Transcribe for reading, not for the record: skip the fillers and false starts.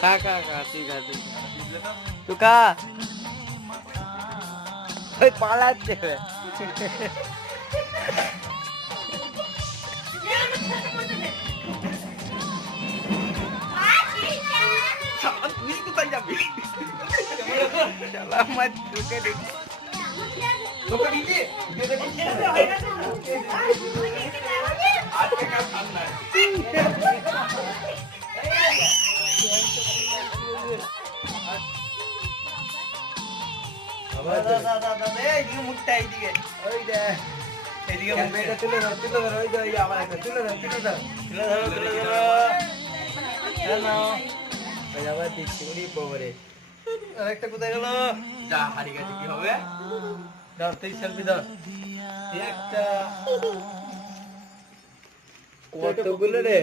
খা খা খা ঠিক আছে তুই খা ওই পালাচ্ছে তুই কোথায় যাবি শালা আমার ঢুকে দেখি তোকে দিদি আজকে কাল ঠান্ডা মুখটা এইদিকে ওই দে এদিকে এটা তুলে ধর ওই যে ওই আবার একটা তুলে ধর ওই আবার দিচ্ছি উনি ববরে আরেকটা কোথায় গেল যা হারি গেছে কি হবে ধর তুই সেলফি ধর একটা কতগুলো রে